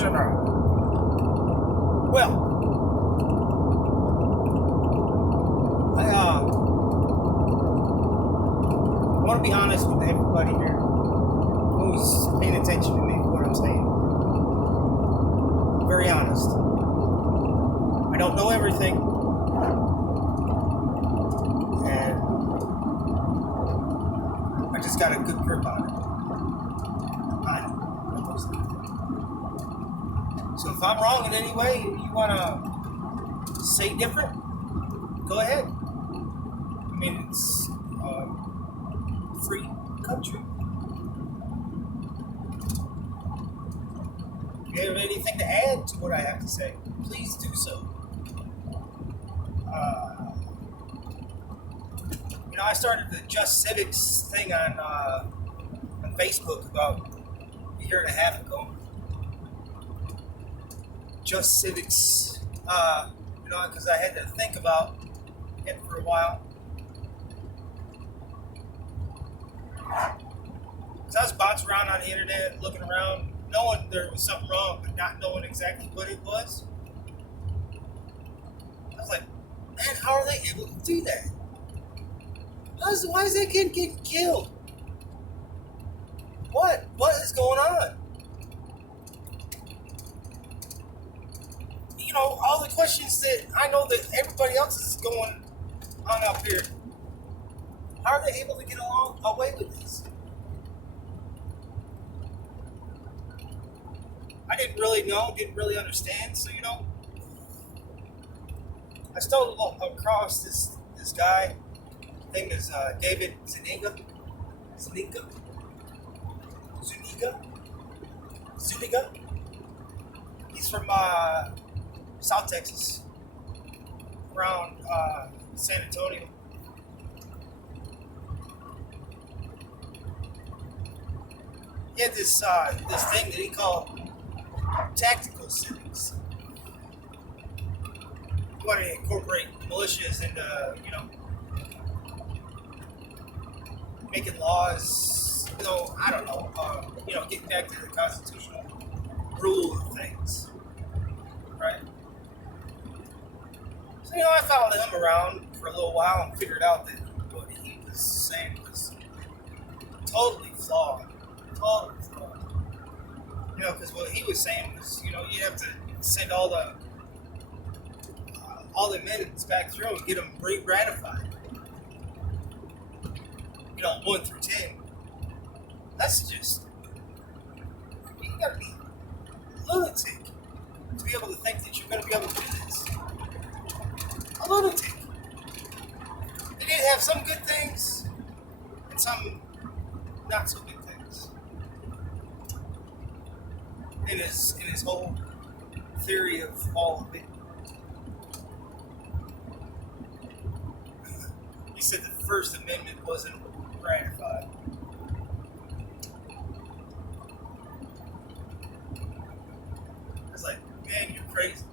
talking about? Well, I want to be honest with everybody here who's paying attention to me, what I'm saying. I'm very honest. I don't know everything. And I just got a good grip on it. So if I'm wrong in any way, you want to say different, go ahead. I mean, it's a free country. If you have anything to add to what I have to say, please do so. I started the Just Civics thing on Facebook about a year and a half ago. Just Civics, because I had to think about it for a while. Because I was bouncing around on the internet, looking around, knowing there was something wrong, but not knowing exactly what it was. I was like, man, how are they able to do that? Why is that kid getting killed? What is going on? All the questions that I know that everybody else is going on up here. How are they able to get away with this? I didn't really know, didn't really understand. So, I stumbled across this guy. His name is David Zuniga. He's from South Texas, around San Antonio. He had this thing that he called tactical civics. He wanted to incorporate militias into, making laws, I don't know, getting back to the constitutional rule of things, right? So, I followed him around for a little while and figured out that what he was saying was totally flawed. Because what he was saying was, you have to send all the amendments back through and get them ratified. 1 through 10. That's just, you gotta be a lunatic to be able to think that you're gonna be able to do this. A lunatic. He did have some good things and some not so good things in his whole theory of all of it. He said the First Amendment wasn't ratified. I was like, man, you're crazy.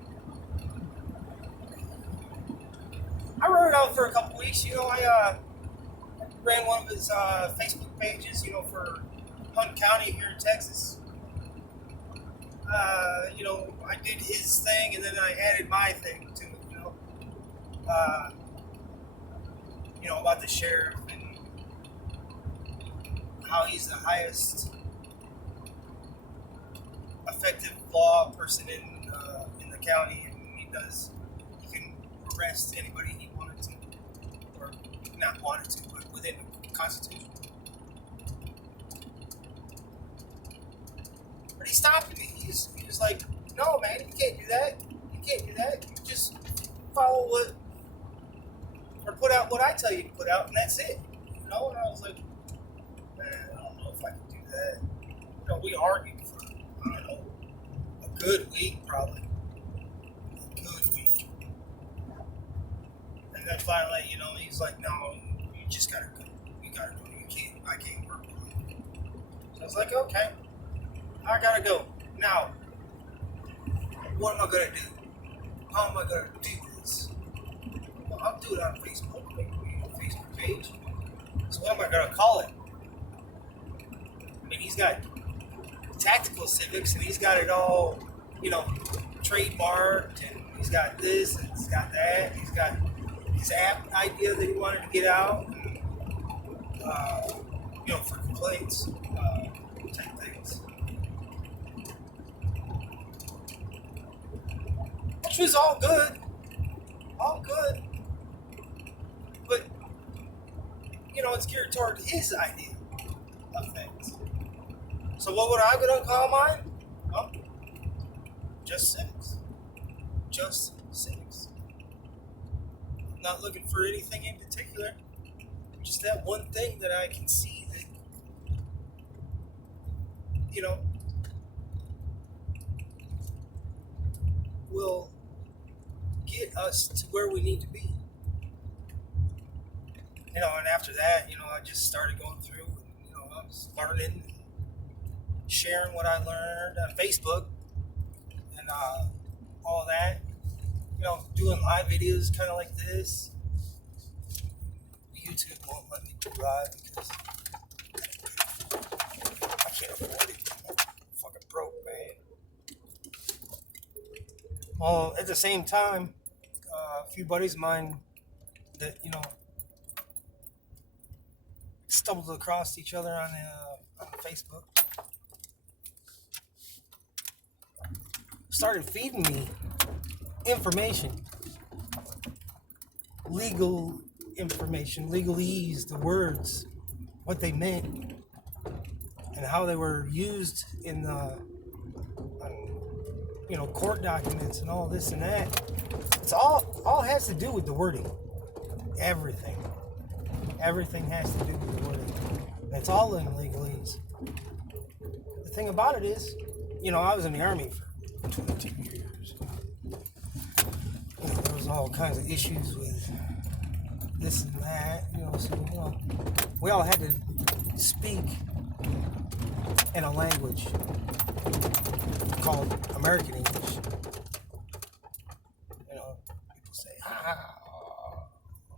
I wrote it out for a couple weeks. I ran one of his Facebook pages, for Hunt County here in Texas. I did his thing and then I added my thing to it, about the sheriff and how he's the highest effective law person in the county, and he can arrest anybody he wanted to, or not wanted to, but within the Constitution. But he stopped me. He was like, "No, man, you can't do that. You can't do that. You just follow or put out what I tell you to put out, and that's it." And I was like, man, I don't know if I can do that. We argued for, I don't know, a good week, probably. A good week. And then finally, he's like, no, you just gotta go. You gotta go. I can't work with you. So I was like, okay, I gotta go. Now, what am I gonna do? How am I gonna do this? Well, I'll do it on Facebook, make a Facebook page. So what am I gonna call it? I mean, he's got tactical civics and he's got it all you know, trademarked, and he's got this, and he's got that. He's got his app idea that he wanted to get out, and, uh, for complaints type things, which was all good, but it's geared toward his idea of things. So what would I gonna call mine? Well, Just Civics. Just Civics. I'm not looking for anything in particular. Just that one thing that I can see that, will get us to where we need to be. And after that, I just started going through and, I was learning, sharing what I learned on Facebook and all that, doing live videos kind of like this. YouTube won't let me do live because I can't afford it. I'm fucking broke, man. Well, at the same time, a few buddies of mine that, stumbled across each other on Facebook started feeding me information, legal information, legalese, the words, what they meant, and how they were used in the court documents and all this and that. It's all has to do with the wording. Everything has to do with the wording. And it's all in legalese. The thing about it is, I was in the Army for 22 years. There was all kinds of issues with this and that, so, we all had to speak in a language called American English. People say,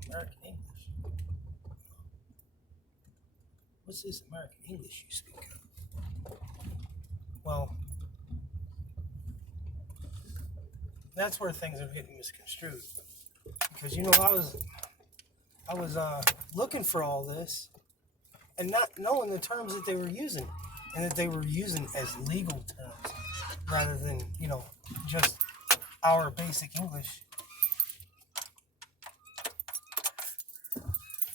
American English. What's this American English you speak of? Well, that's where things are getting misconstrued. Because, I was looking for all this and not knowing the terms that they were using, and that they were using as legal terms rather than, just our basic English,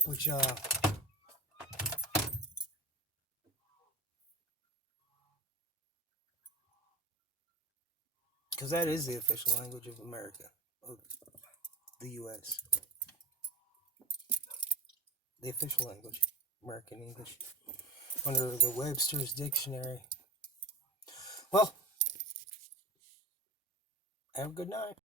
which, because that is the official language of America, of the U.S. The official language, American English, under the Webster's Dictionary. Well, have a good night.